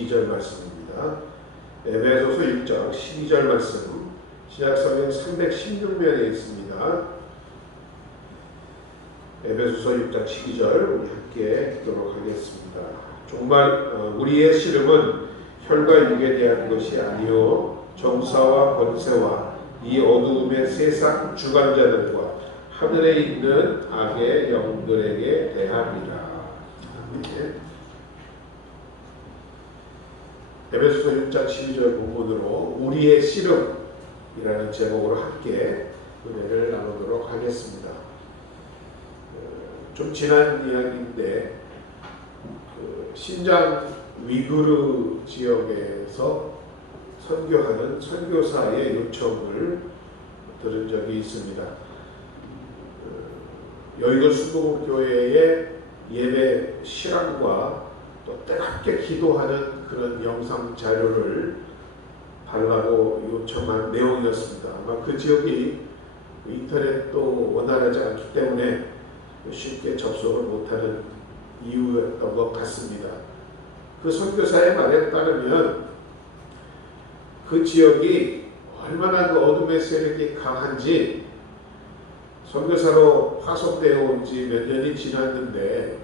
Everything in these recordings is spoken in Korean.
12절 말씀입니다. 에베소서 6장 12절 말씀, 신약성경 316면에 있습니다. 에베소서 6장 12절 우리 함께 읽도록 하겠습니다. 정말 우리의 씨름은 혈과 육에 대한 것이 아니요 정사와 권세와 이 어두움의 세상 주관자들과 하늘에 있는 악의 영들에게 대함이라. 아멘. 에베소서 6장 12절 본문으로 우리의 씨름이라는 제목으로 함께 은혜를 나누도록 하겠습니다. 좀 지난 이야기인데 신장 위구르 지역에서 선교하는 선교사의 요청을 들은 적이 있습니다. 여의도 수목교회의 예배 실황과 또 뜨겁게 기도하는 그런 영상 자료를 달라고 요청한 내용이었습니다. 아마 그 지역이 인터넷도 원활하지 않기 때문에 쉽게 접속을 못하는 이유였던 것 같습니다. 그 선교사의 말에 따르면 그 지역이 얼마나 그 어둠의 세력이 강한지 선교사로 파송되어 온 지 몇 년이 지났는데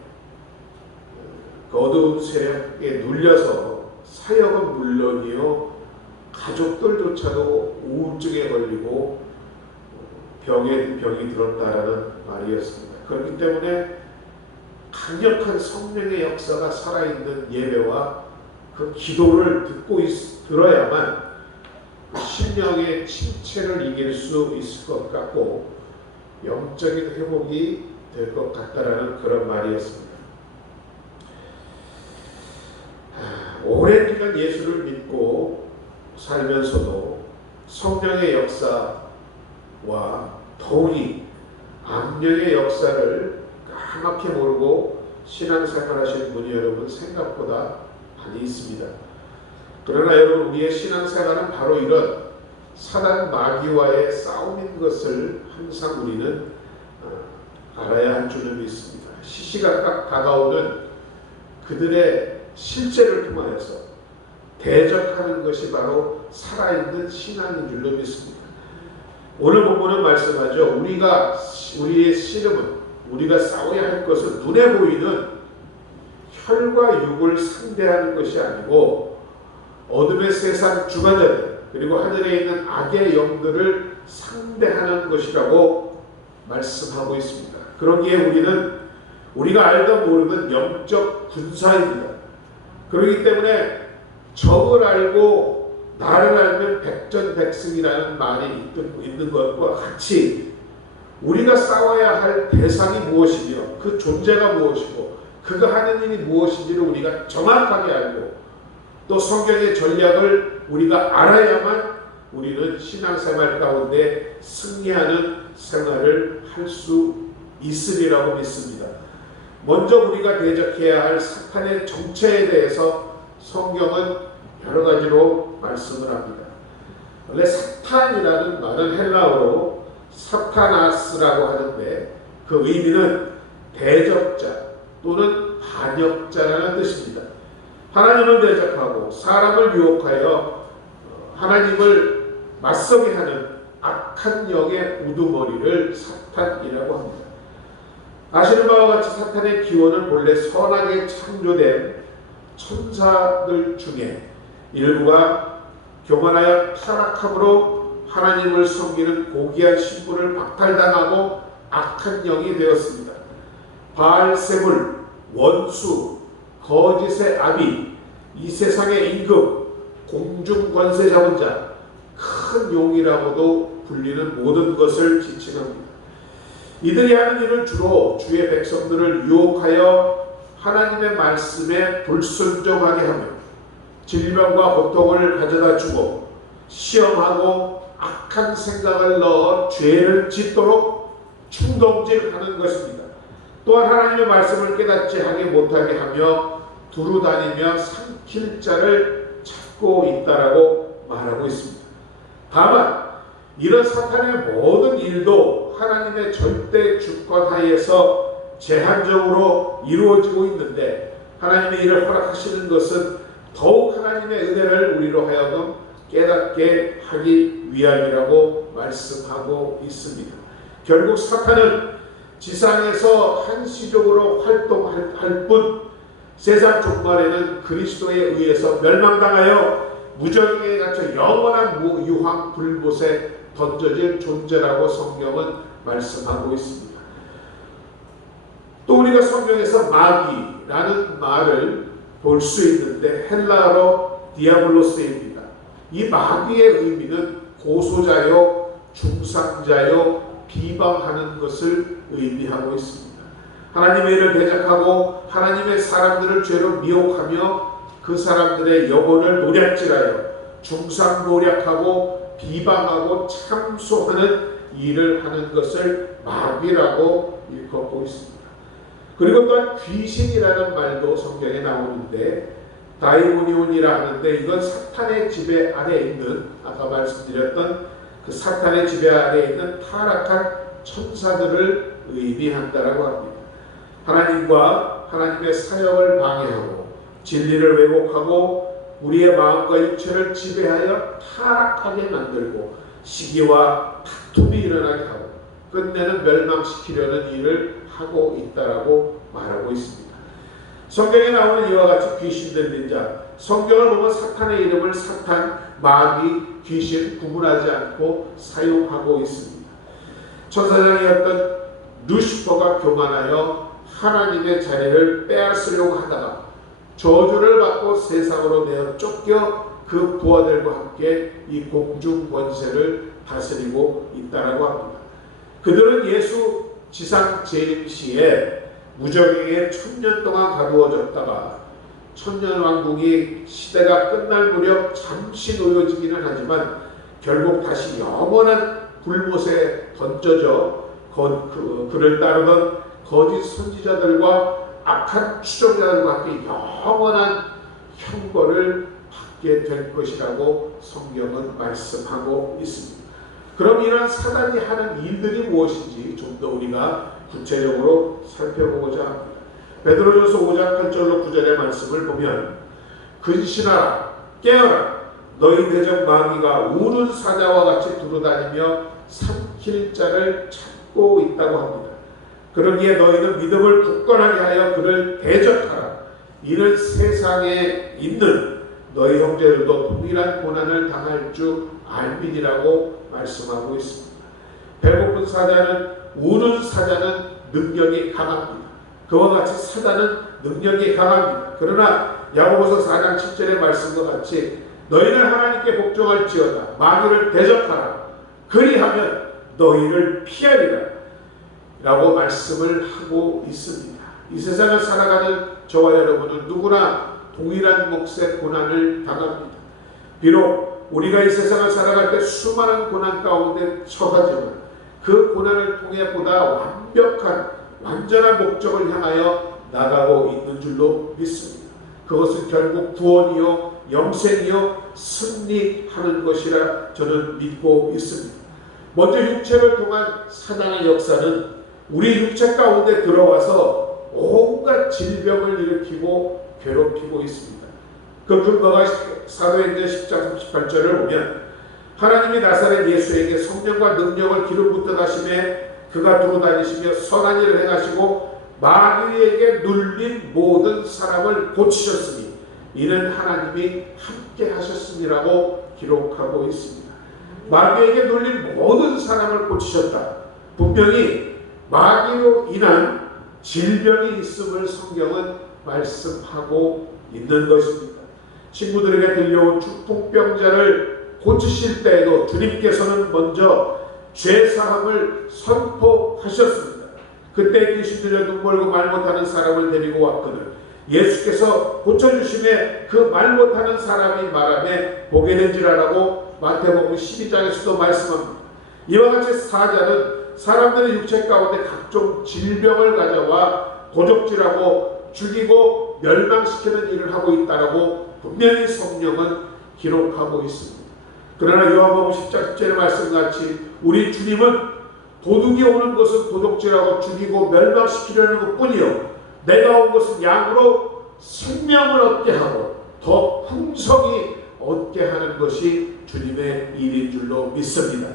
그 어두운 세력에 눌려서 사역은 물론이요 가족들조차도 우울증에 걸리고 병이 들었다라는 말이었습니다. 그렇기 때문에 강력한 성령의 역사가 살아있는 예배와 그 기도를 들어야만 그 심령의 침체를 이길 수 있을 것 같고 영적인 회복이 될 것 같다라는 그런 말이었습니다. 오랜 기간 예수를 믿고 살면서도 성령의 역사와 더욱이 암령의 역사를 까맣게 모르고 신앙생활하시는 분이 여러분 생각보다 많이 있습니다. 그러나 여러분 우리의 신앙생활은 바로 이런 사단 마귀와의 싸움인 것을 항상 우리는 알아야 할 줄을 믿습니다. 시시각각 다가오는 그들의 실제를 통하여서 대적하는 것이 바로 살아있는 신앙인 줄로 믿습니다. 오늘 본문은 말씀하죠. 우리의 씨름은 우리가 싸워야 할 것은 눈에 보이는 혈과 육을 상대하는 것이 아니고 어둠의 세상 주관자들 그리고 하늘에 있는 악의 영들을 상대하는 것이라고 말씀하고 있습니다. 그러기에 우리는 우리가 알던 모르는 영적 군사입니다. 그렇기 때문에 적을 알고 나를 알면 백전백승이라는 말이 있는 것과 같이 우리가 싸워야 할 대상이 무엇이며 그 존재가 무엇이고 그가 하는 일이 무엇인지를 우리가 정확하게 알고 또 성경의 전략을 우리가 알아야만 우리는 신앙생활 가운데 승리하는 생활을 할 수 있으리라고 믿습니다. 먼저 우리가 대적해야 할 사탄의 정체에 대해서 성경은 여러 가지로 말씀을 합니다. 원래 사탄이라는 말은 헬라어로 사타나스라고 하는데 그 의미는 대적자 또는 반역자라는 뜻입니다. 하나님을 대적하고 사람을 유혹하여 하나님을 맞서게 하는 악한 영의 우두머리를 사탄이라고 합니다. 아시는 바와 같이 사탄의 기원은 본래 선하게 창조된 천사들 중에 일부가 교만하여 타락함으로 하나님을 섬기는 고귀한 신분을 박탈당하고 악한 영이 되었습니다. 바알세불, 원수, 거짓의 아비, 이 세상의 임금, 공중 권세 잡은 자, 큰 용이라고도 불리는 모든 것을 지칭합니다. 이들이 하는 일은 주로 주의 백성들을 유혹하여 하나님의 말씀에 불순종하게 하며 질병과 고통을 가져다 주고 시험하고 악한 생각을 넣어 죄를 짓도록 충동질하는 것입니다. 또한 하나님의 말씀을 깨닫지 하게 못하게 하며 두루 다니며 삼킬 자를 찾고 있다라고 말하고 있습니다. 다만 이런 사탄의 모든 일도 하나님의 절대 주권 하에서 제한적으로 이루어지고 있는데 하나님의 일을 허락하시는 것은 더욱 하나님의 은혜를 우리로 하여금 깨닫게 하기 위함이라고 말씀하고 있습니다. 결국 사탄은 지상에서 한시적으로 활동할 뿐 세상 종말에는 그리스도에 의해서 멸망당하여 무정에 갇혀 영원한 유황 불못에 던져질 존재라고 성경은 말씀하고 있습니다. 또 우리가 성경에서 마귀라는 말을 볼 수 있는데 헬라어로 디아블로스입니다. 이 마귀의 의미는 고소자요, 중상자요, 비방하는 것을 의미하고 있습니다. 하나님의 일을 대적하고 하나님의 사람들을 죄로 미혹하며 그 사람들의 영혼을 노략질하여 중상노략하고 비방하고 참소하는 일을 하는 것을 마귀라고 일컫고 있습니다. 그리고 또한 귀신이라는 말도 성경에 나오는데 다이모니온이라 하는데 이건 사탄의 지배 아래 있는 아까 말씀드렸던 그 사탄의 지배 아래 있는 타락한 천사들을 의미한다라고 합니다. 하나님과 하나님의 사역을 방해하고 진리를 왜곡하고 우리의 마음과 육체를 지배하여 타락하게 만들고 시기와 다툼이 일어나게 하고 끝내는 멸망시키려는 일을 하고 있다라고 말하고 있습니다. 성경에 나오는 이와 같이 귀신 들린 자, 성경을 보면 사탄의 이름을 사탄, 마귀, 귀신 구분하지 않고 사용하고 있습니다. 천사장이었던 루시퍼가 교만하여 하나님의 자리를 빼앗으려고 하다가 저주를 받고 세상으로 내어 쫓겨 그 부하들과 함께 이 공중 권세를 다스리고 있다라고 합니다. 그들은 예수 지상 재림 시에 무적에게 1000년 동안 가두어졌다가 천년왕국이 시대가 끝날 무렵 잠시 놓여지기는 하지만 결국 다시 영원한 불못에 던져져 그를 따르던 거짓 선지자들과 악한 추종자들과 함께 영원한 형벌을 받게 될 것이라고 성경은 말씀하고 있습니다. 그럼 이런 사단이 하는 일들이 무엇인지 좀 더 우리가 구체적으로 살펴보고자 합니다. 베드로전서 5장 8절로 9절의 말씀을 보면 근신하라 깨어라 너희 대적 마귀가 우는 사자와 같이 두루다니며 삼킬 자를 찾고 있다고 합니다. 그러기에 너희는 믿음을 굳건하게 하여 그를 대적하라. 이는 세상에 있는 너희 형제들도 동일한 고난을 당할 줄 알미니라고 말씀하고 있습니다. 배고픈 사자는 우는 사자는 능력이 강합니다. 그와 같이 사단은 능력이 강합니다. 그러나 야고보서 4장 7절의 말씀과 같이 너희는 하나님께 복종할지어다 마귀를 대적하라 그리하면 너희를 피하리라 라고 말씀을 하고 있습니다. 이 세상을 살아가는 저와 여러분은 누구나 동일한 몫의 고난을 당합니다. 비록 우리가 이 세상을 살아갈 때 수많은 고난 가운데 처하지만 그 고난을 통해 보다 완전한 목적을 향하여 나가고 있는 줄로 믿습니다. 그것은 결국 구원이요 영생이요 승리하는 것이라 저는 믿고 있습니다. 먼저 육체를 통한 사단의 역사는 우리 육체 가운데 들어와서 온갖 질병을 일으키고 괴롭히고 있습니다. 그 근거가 사도행전 10장 38절을 보면 하나님이 나사렛 예수에게 성령과 능력을 기름 붓듯 하심에 그가 두루다니시며 선한 일을 행하시고 마귀에게 눌린 모든 사람을 고치셨으니 이는 하나님이 함께 하셨음이라고 기록하고 있습니다. 마귀에게 눌린 모든 사람을 고치셨다. 분명히 마귀로 인한 질병이 있음을 성경은 말씀하고 있는 것입니다. 친구들에게 들려온 중풍병자를 고치실 때에도 주님께서는 먼저 죄사함을 선포하셨습니다. 그때 귀신 들려 눈 멀고 말 못하는 사람을 데리고 왔거늘 예수께서 고쳐주심에 그 말 못하는 사람이 말하며 보게 된지라라고 마태복음 12장에서도 말씀합니다. 이와 같이 사자는 사람들의 육체 가운데 각종 질병을 가져와 도적질하고 죽이고 멸망시키는 일을 하고 있다라고 분명히 성경은 기록하고 있습니다. 그러나 요한복음 10장 10절의 말씀같이 우리 주님은 도둑이 오는 것은 도둑질하고 죽이고 멸망시키려는 것뿐이요 내가 온 것은 양으로 생명을 얻게 하고 더 풍성히 얻게 하는 것이 주님의 일인 줄로 믿습니다.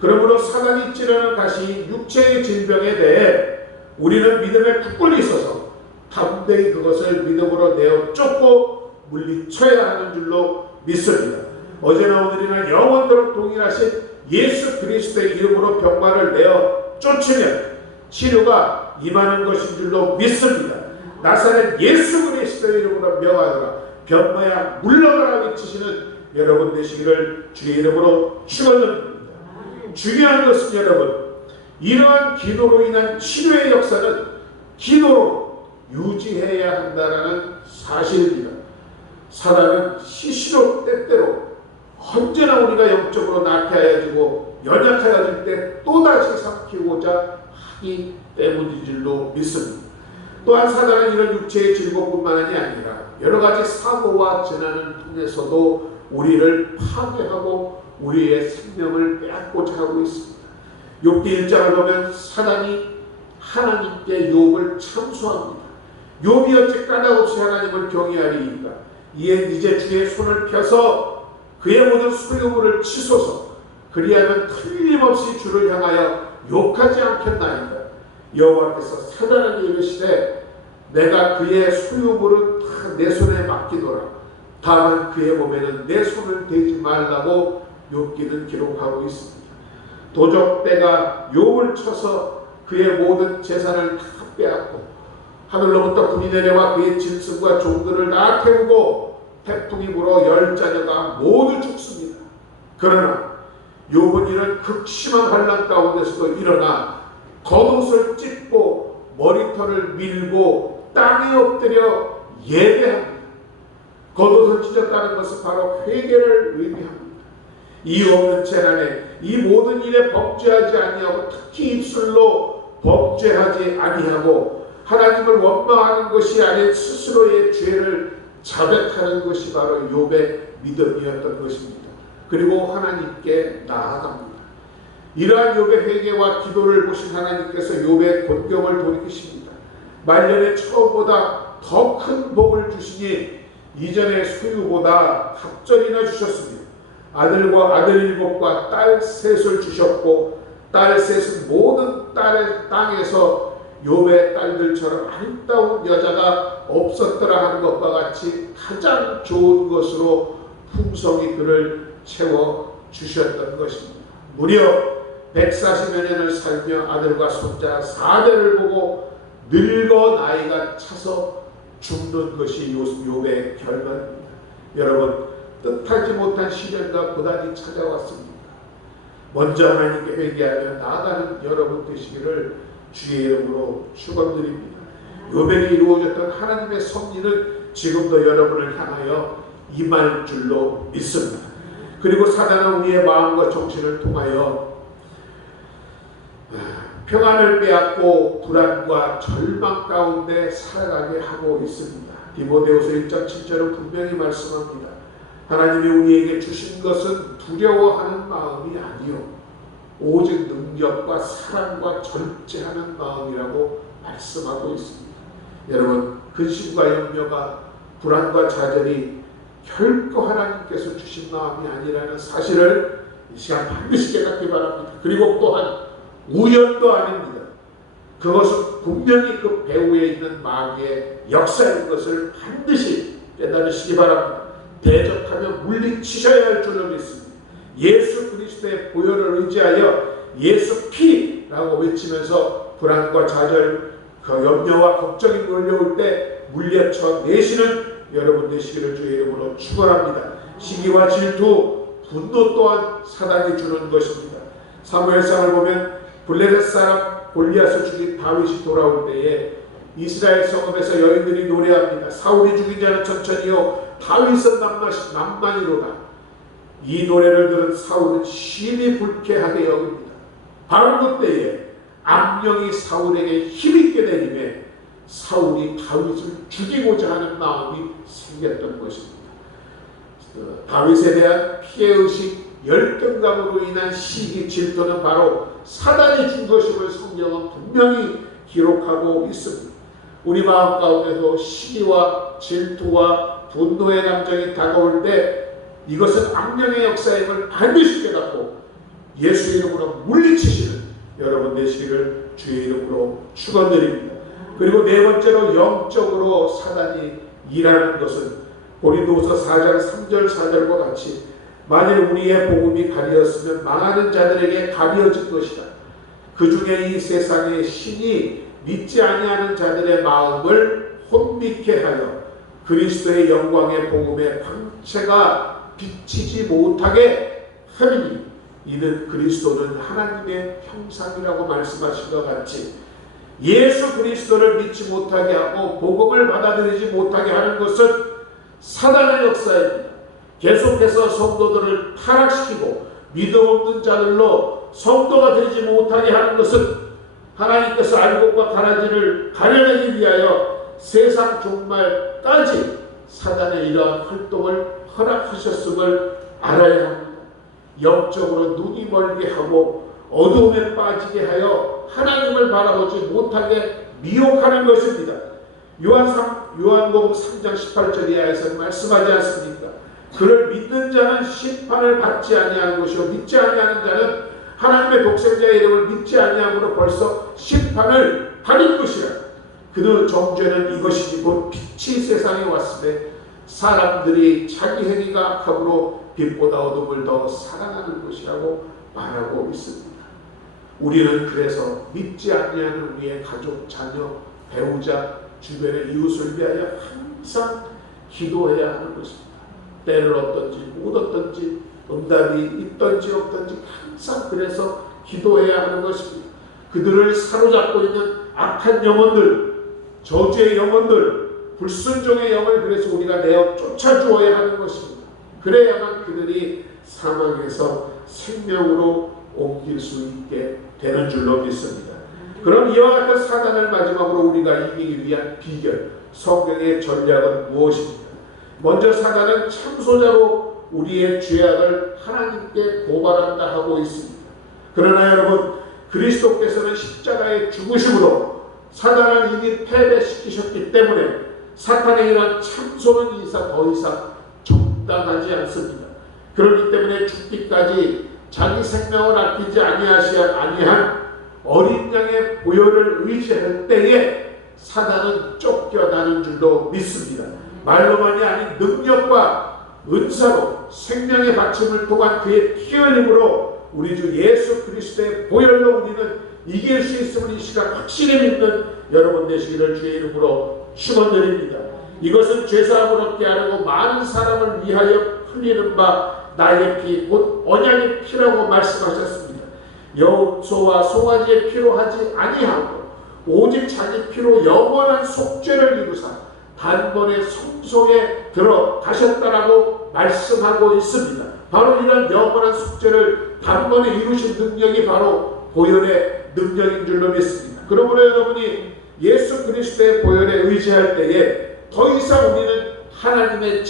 그러므로 사단이 찌르는 가시 육체의 질병에 대해 우리는 믿음에 굳건히 있어서 담대히 그것을 믿음으로 내어 쫓고 물리쳐야 하는 줄로 믿습니다. 어제나 오늘이나 영원토록 동일하신 예수 그리스도의 이름으로 병마를 내어 쫓으면 치료가 임하는 것인 줄로 믿습니다. 나사렛 예수 그리스도의 이름으로 명하노라. 병마야 물러가라 외치시는 여러분 되시기를 주의 이름으로 축원드립니다. 중요한 것은 여러분, 이러한 기도로 인한 치료의 역사는 기도로 유지해야 한다는 사실입니다. 사단은 시시로 때때로 언제나 우리가 영적으로 낙하여지고 연약하여질 때 또다시 삼키고자 하기 때문인 줄로 믿습니다. 또한 사단은 이런 육체의 질병뿐만이 아니라 여러 가지 사고와 재난을 통해서도 우리를 파괴하고 우리의 생명을 빼앗고자 하고 있습니다. 욥기 1장을 보면 사단이 하나님께 욥을 참소합니다. 욥이 어찌 까닭없이 하나님을 경외하리이까? 이제 주의 손을 펴서 그의 모든 소유물을 치소서. 그리하면 틀림없이 주를 향하여 욕하지 않겠나이까? 여호와께서 사단에게 이르시되 내가 그의 소유물은 다 내 손에 맡기노라. 다만 그의 몸에는 내 손을 대지 말라고 욥기는 기록하고 있습니다. 도적대가 욥을 쳐서 그의 모든 재산을 다 빼앗고 하늘로부터 불이 내려와 그의 짐승과 종들을 다 태우고 태풍이 불어 10자녀가 모두 죽습니다. 그러나 욥은 이런 극심한 환난 가운데서도 일어나 겉옷을 찢고 머리털을 밀고 땅에 엎드려 예배합니다. 겉옷을 찢었다는 것은 바로 회개를 의미합니다. 이유 없는 재난에 이 모든 일에 범죄하지 아니하고 특히 입술로 범죄하지 아니하고 하나님을 원망하는 것이 아닌 스스로의 죄를 자백하는 것이 바로 욥의 믿음이었던 것입니다. 그리고 하나님께 나아갑니다. 이러한 욥의 회개와 기도를 보신 하나님께서 욥의 곤경을 돌이키십니다. 말년에 처음보다 더 큰 복을 주시니 이전의 소유보다 갑절이나 주셨으며 아들과 아들 7과 딸 3을 주셨고 딸 3은 모든 딸의 땅에서 욥의 딸들처럼 아름다운 여자가 없었더라 하는 것과 같이 가장 좋은 것으로 풍성히 그를 채워주셨던 것입니다. 무려 140여 년을 살며 아들과 손자 4대를 보고 늙어 나이가 차서 죽는 것이 욥의 결말입니다. 여러분, 뜻하지 못한 시련과 고난이 찾아왔습니다. 먼저 하나님께 회개하며 나아가는 여러분 되시기를 주의 이름으로 축원드립니다. 욥에게 이루어졌던 하나님의 섭리는 지금도 여러분을 향하여 임할 줄로 믿습니다. 그리고 사단은 우리의 마음과 정신을 통하여 평안을 빼앗고 불안과 절망 가운데 살아가게 하고 있습니다. 디모데후서 1장 7절은 분명히 말씀합니다. 하나님이 우리에게 주신 것은 두려워하는 마음이 아니요 오직 능력과 사랑과 절제하는 마음이라고 말씀하고 있습니다. 여러분, 근심과 염려가 불안과 좌절이 결코 하나님께서 주신 마음이 아니라는 사실을 이 시간 반드시 깨닫기 바랍니다. 그리고 또한 우연도 아닙니다. 그것은 분명히 그 배후에 있는 마귀의 역사인 것을 반드시 깨달으시기 바랍니다. 대적하며 물리치셔야 할 줄로 믿습니다. 예수 그리스도의 보혈을 의지하여 예수 피라고 외치면서 불안과 좌절, 그 염려와 걱정이 몰려올 때 물려쳐 내시는 여러분 되시기를 주의 이름으로 축원합니다. 시기와 질투, 분노 또한 사단이 주는 것입니다. 사무엘상을 보면 블레셋 사람 골리앗을 죽인 다윗이 돌아올 때에 이스라엘 성읍에서 여인들이 노래합니다. 사울이 죽인 자는 천천히요 다윗은 만만히로다. 이 노래를 들은 사울은 심히 불쾌하게 여깁니다. 바로 그때에 악령이 사울에게 힘있게 내림에 사울이 다윗을 죽이고자 하는 마음이 생겼던 것입니다. 다윗에 대한 피해의식, 열등감으로 인한 시기, 질투는 바로 사단이 준 것임을 성경은 분명히 기록하고 있습니다. 우리 마음 가운데도 시기와 질투와 분노의 감정이 다가올 때 이것은 악령의 역사임을 반드시 깨닫고 예수의 이름으로 물리치시는 여러분 되시기를 주의 이름으로 축원드립니다. 그리고 네 번째로 영적으로 사단이 일하는 것은 고린도후서 4장 3절 4절과 같이 만일 우리의 복음이 가리었으면 망하는 자들에게 가리어질 것이다. 그 중에 이 세상의 신이 믿지 아니하는 자들의 마음을 혼미케 하여 그리스도의 영광의 복음의 광채가 비치지 못하게 하느니 이는 그리스도는 하나님의 형상이라고 말씀하신 것 같이 예수 그리스도를 믿지 못하게 하고 복음을 받아들이지 못하게 하는 것은 사단의 역사입니다. 계속해서 성도들을 타락시키고 믿음 없는 자들로 성도가 되지 못하게 하는 것은 하나님께서 알곡과 가라지를 가려내기 위하여 세상 종말까지 사단의 이러한 활동을 허락하셨음을 알아야 합니다. 영적으로 눈이 멀게 하고 어두움에 빠지게 하여 하나님을 바라보지 못하게 미혹하는 것입니다. 요한복음 3장 18절 이하에서 말씀하지 않습니까? 그를 믿는 자는 심판을 받지 아니하는 것이요 믿지 아니하는 자는 하나님의 독생자의 이름을 믿지 아니함으로 벌써 심판을 받은 것이라. 그는 정죄는 이것이니 곧 빛이 세상에 왔으되 사람들이 자기 행위가 악함으로 빛보다 어둠을 더 사랑하는 것이라고 말하고 있습니다. 우리는 그래서 믿지 아니하는 우리의 가족, 자녀, 배우자, 주변의 이웃을 위하여 항상 기도해야 하는 것입니다. 때를 얻든지 못 얻든지 응답이 있든지 없든지 항상 그래서 기도해야 하는 것입니다. 그들을 사로잡고 있는 악한 영혼들, 저주의 영혼들, 불순종의 영을 그래서 우리가 내어 쫓아주어야 하는 것입니다. 그래야만 그들이 사망에서 생명으로 옮길 수 있게 되는 줄로 믿습니다. 그럼 이와 같은 사단을 마지막으로 우리가 이기기 위한 비결, 성경의 전략은 무엇입니까? 먼저 사단은 참소자로 우리의 죄악을 하나님께 고발한다 하고 있습니다. 그러나 여러분, 그리스도께서는 십자가의 죽으심으로 사단을 이미 패배시키셨기 때문에 사탄의 이러한 참소는 더 이상 적당하지 않습니다. 그렇기 때문에 죽기까지 자기 생명을 아끼지 아니한 어린 양의 보혈을 의지할 때에 사단은 쫓겨나는 줄로 믿습니다. 말로만이 아닌 능력과 은사로 생명의 받침을 통한 그의 피 흘림으로 우리 주 예수 그리스도의 보혈로 우리는 이길 수 있음을 이 시간 확실히 믿는 여러분 되시기를 주의 이름으로 축원드립니다. 이것은 죄사함을 얻게 하려고 많은 사람을 위하여 흘리는 바 나의 피 곧 언약의 피라고 말씀하셨습니다. 여호수아와 송아지의 피로 하지 아니하고 오직 자기 피로 영원한 속죄를 이루사 단번에 성소에 들어가셨다라고 말씀하고 있습니다. 바로 이런 영원한 속죄를 단번에 이루신 능력이 바로 보혈의 능력인 줄로 믿습니다. 그러므로 여러분이 예수 그리스도의 보혈에 의지할 때에 더 이상 우리는 하나님의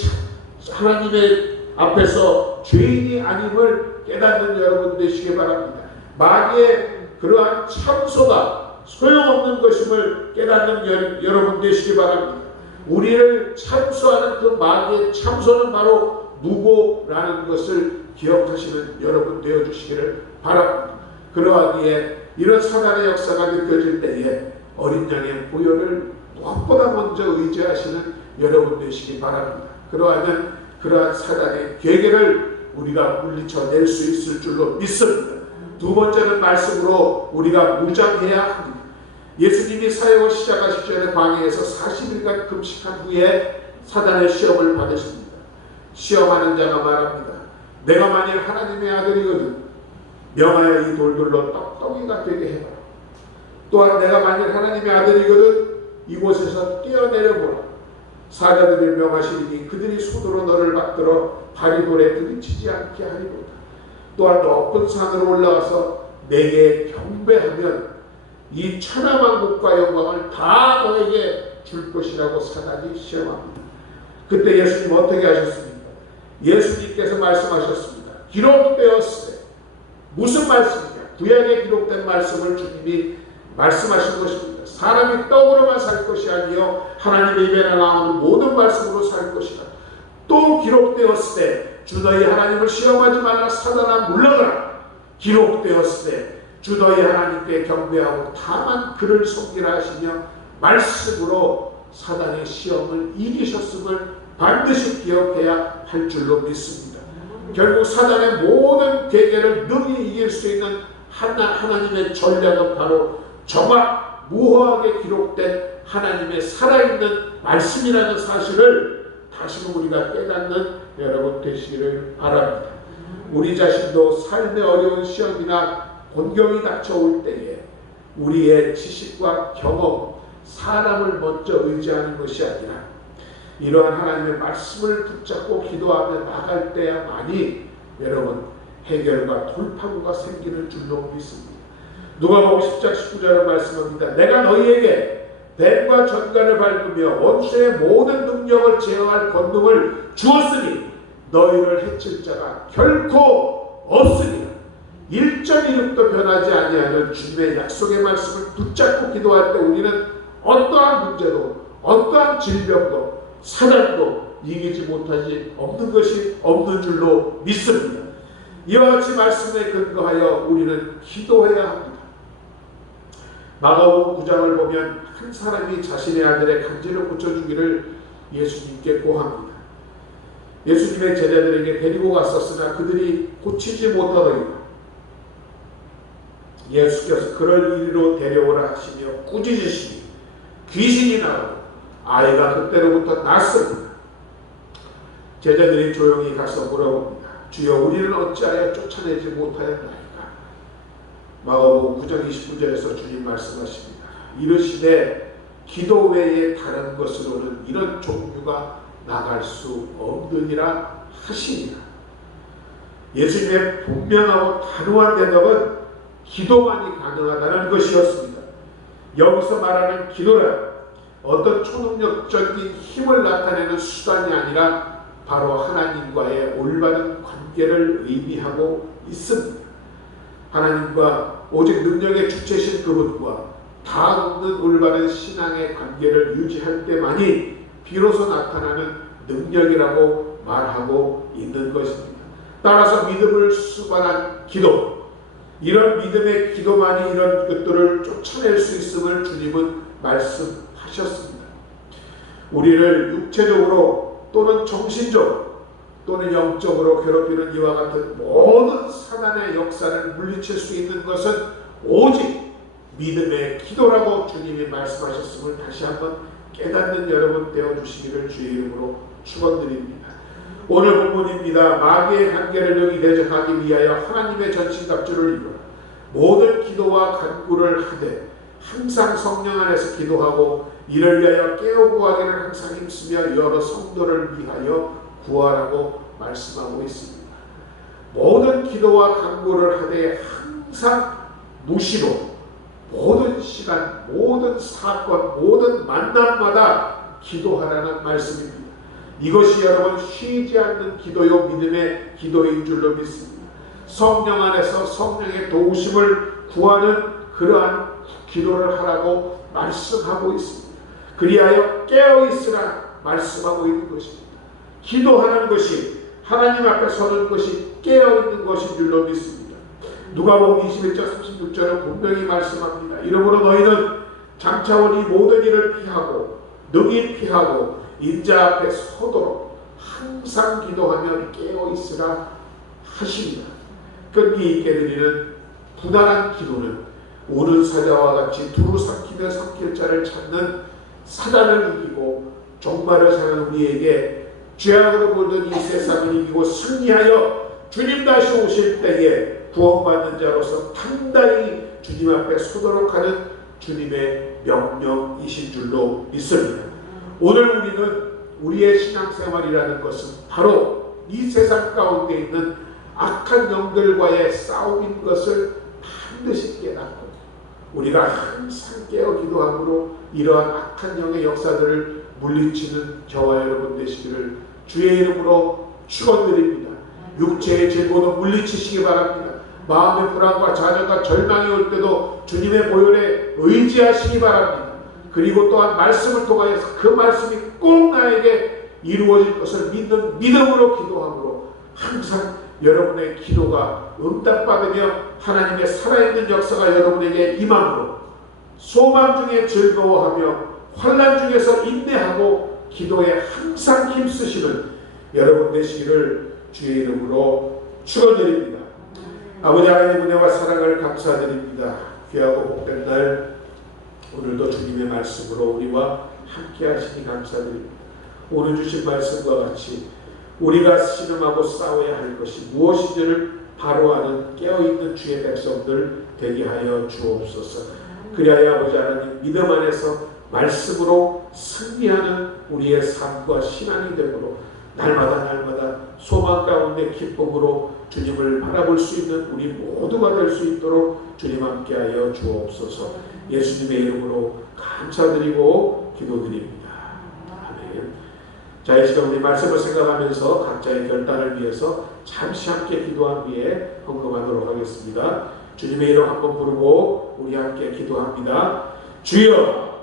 앞에서 죄인이 아님을 깨닫는 여러분 되시기 바랍니다. 마귀의 그러한 참소가 소용없는 것임을 깨닫는 여러분 되시기 바랍니다. 우리를 참소하는 그 마귀의 참소는 바로 누구라는 것을 기억하시는 여러분 되어주시기를 바랍니다. 그러하기에 이런 사단의 역사가 느껴질 때에 어린 양의 보혈을 무엇보다 먼저 의지하시는 여러분 되시기 바랍니다. 그러하면 그러한 사단의 괴계를 우리가 물리쳐낼 수 있을 줄로 믿습니다. 두 번째는 말씀으로 우리가 무장해야 합니다. 예수님이 사역을 시작하시기 전에 광야에서 40일간 금식한 후에 사단의 시험을 받으십니다. 시험하는 자가 말합니다. 내가 만일 하나님의 아들이거든 명하여 이 돌들로 떡덩이가 되게 해봐라. 또한 내가 만일 하나님의 아들이거든 이곳에서 뛰어내려보라. 사자들이 명하시니 그들이 손으로 너를 받들어 발이 돌에 부딪히지 않게 하리로다. 또한 높은 산으로 올라가서 내게 경배하면 이 천하만국과 영광을 다 너에게 줄 것이라고 사단이 시험합니다. 그때 예수님 어떻게 하셨습니까? 예수님께서 말씀하셨습니다. 기록되었으되 무슨 말씀이냐? 구약에 기록된 말씀을 주님이 말씀하신 것입니다. 사람이 떡으로만 살 것이 아니요 하나님의 입에 나오는 모든 말씀으로 살 것이다. 또 기록되었을 때 주 너희 하나님을 시험하지 말라 사단아 물러가라. 기록되었을 때 주 너희 하나님께 경배하고 다만 그를 섬기라 하시며 말씀으로 사단의 시험을 이기셨음을 반드시 기억해야 할 줄로 믿습니다. 결국 사단의 모든 계계를 능히 이길 수 있는 하나님의 전략은 바로 정확무호하게 기록된 하나님의 살아있는 말씀이라는 사실을 다시금 우리가 깨닫는 여러분 되시기를 바랍니다. 우리 자신도 삶의 어려운 시험이나 곤경이 닥쳐올 때에 우리의 지식과 경험, 사람을 먼저 의지하는 것이 아니라 이러한 하나님의 말씀을 붙잡고 기도하며 나갈 때야만이 여러분 해결과 돌파구가 생기는 줄로 믿습니다. 누가복음 10장 19절을 말씀합니다. 내가 너희에게 뱀과 전갈을 밟으며 원수의 모든 능력을 제어할 권능을 주었으니 너희를 해칠 자가 결코 없으니라. 1.16도 변하지 아니하는 주님의 약속의 말씀을 붙잡고 기도할 때 우리는 어떠한 문제도 어떠한 질병도 사단도 이기지 못하지 없는 것이 없는 줄로 믿습니다. 이와 같이 말씀에 근거하여 우리는 기도해야 합니다. 마가복음 9장을 보면 한 사람이 자신의 아들의 간질을 고쳐주기를 예수님께 고합니다. 예수님의 제자들에게 데리고 갔었으나 그들이 고치지 못하더니 예수께서 그를 이리로 데려오라 하시며 꾸짖으시니 귀신이 나오고 아이가 그때로부터 낫습니다. 제자들이 조용히 가서 물어봅니다. 주여 우리는 어찌하여 쫓아내지 못하였나이까. 마가복음 9장 29절에서 주님 말씀하십니다. 이르시되 기도 외에 다른 것으로는 이런 종류가 나갈 수 없느니라 하시니라. 예수님의 분명하고 단호한 대답은 기도만이 가능하다는 것이었습니다. 여기서 말하는 기도란 어떤 초능력적인 힘을 나타내는 수단이 아니라 바로 하나님과의 올바른 관계를 의미하고 있습니다. 하나님과 오직 능력의 주체신 그분과 다 없는 올바른 신앙의 관계를 유지할 때만이 비로소 나타나는 능력이라고 말하고 있는 것입니다. 따라서 믿음을 수반한 기도, 이런 믿음의 기도만이 이런 것들을 쫓아낼 수 있음을 주님은 말씀하셨습니다. 우리를 육체적으로 또는 정신적으로 또는 영적으로 괴롭히는 이와 같은 모든 사단의 역사를 물리칠 수 있는 것은 오직 믿음의 기도라고 주님이 말씀하셨음을 다시 한번 깨닫는 여러분 되어주시기를 주의 이름으로 축원드립니다. 오늘 본문입니다. 마귀의 관계를 능히 대적하기 위하여 하나님의 전신갑주를 입으라. 모든 기도와 간구를 하되 항상 성령 안에서 기도하고 이를 위하여 깨어 구하기를 항상 힘쓰며 여러 성도를 위하여 구하라고 말씀하고 있습니다. 모든 기도와 간구를 하되 항상 무시로 모든 시간, 모든 사건, 모든 만남마다 기도하라는 말씀입니다. 이것이 여러분 쉬지 않는 기도요 믿음의 기도인 줄로 믿습니다. 성령 안에서 성령의 도우심을 구하는 그러한 기도를 하라고 말씀하고 있습니다. 그리하여 깨어있으라 말씀하고 있는 것입니다. 기도하는 것이 하나님 앞에 서는 것이 깨어있는 것인 줄로 믿습니다. 누가복음 21장 36절은 분명히 말씀합니다. 이러므로 너희는 장차오니 모든 일을 피하고 능히 피하고 인자 앞에 서도록 항상 기도하며 깨어있으라 하십니다. 끈기 있게 드리는 부단한 기도는 오는 사자와 같이 두루 삼키며 삼킬 자를 찾는 사단을 이기고 종말을 향한 우리에게 죄악으로 물든 이 세상을 이기고 승리하여 주님 다시 오실 때에 구원받는 자로서 당당히 주님 앞에 서도록 하는 주님의 명령이신 줄로 믿습니다. 오늘 우리는 우리의 신앙생활이라는 것은 바로 이 세상 가운데 있는 악한 영들과의 싸움인 것을 반드시 깨닫고 우리가 항상 깨어 기도함으로 이러한 악한 영의 역사들을 물리치는 저와 여러분 되시기를 주의 이름으로 축원드립니다. 육체의 질고도 물리치시기 바랍니다. 마음의 불안과 좌절과 절망이 올 때도 주님의 보혈에 의지하시기 바랍니다. 그리고 또한 말씀을 통하여서 그 말씀이 꼭 나에게 이루어질 것을 믿는 믿음으로 기도함으로 항상 여러분의 기도가 응답받으며 하나님의 살아있는 역사가 여러분에게 임함으로 소망 중에 즐거워하며 환난 중에서 인내하고 기도에 항상 힘쓰시는 여러분 되시기를 주의 이름으로 축원드립니다. 아버지 하나님의 은혜와 사랑을 감사드립니다. 귀하고 복된 날 오늘도 주님의 말씀으로 우리와 함께 하시니 감사드립니다. 오늘 주신 말씀과 같이 우리가 신음하고 싸워야 할 것이 무엇인지를 바로 아는 깨어있는 주의 백성들 되게 하여 주옵소서. 그리하여 아버지 하나님 믿음 안에서 말씀으로 승리하는 우리의 삶과 신앙이 되므로 날마다 소망 가운데 기쁨으로 주님을 바라볼 수 있는 우리 모두가 될 수 있도록 주님 함께하여 주옵소서. 예수님의 이름으로 감사드리고 기도드립니다. 아멘. 자, 이 시간 우리 말씀을 생각하면서 각자의 결단을 위해서 잠시 함께 기도한 후에 헌금하도록 하겠습니다. 주님의 이름 한번 부르고 우리 함께 기도합니다. 주여